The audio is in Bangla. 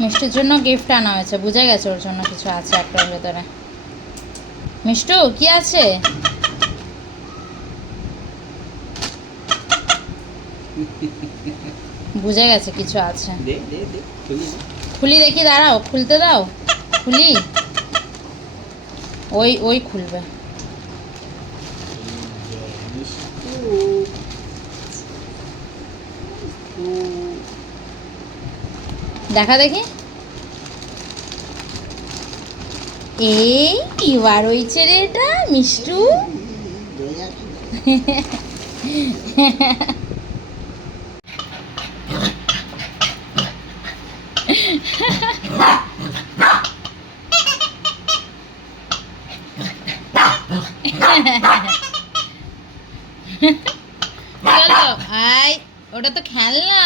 মিষ্টির জন্য গিফট আনা হয়েছে, বুঝে গেছে ওর জন্য কিছু আছে একটার ভেতরে। মিষ্টু কি আছে? বুঝে গেছে কিছু আছে। খুলি দেখি, দাঁড়াও, খুলতে দাও। খুলি, ওই ওই খুলবে। দেখা দেখি। এই এবার হয়েছে রে এটা মিষ্টু। চলো আয়, ওটা তো খেলনা।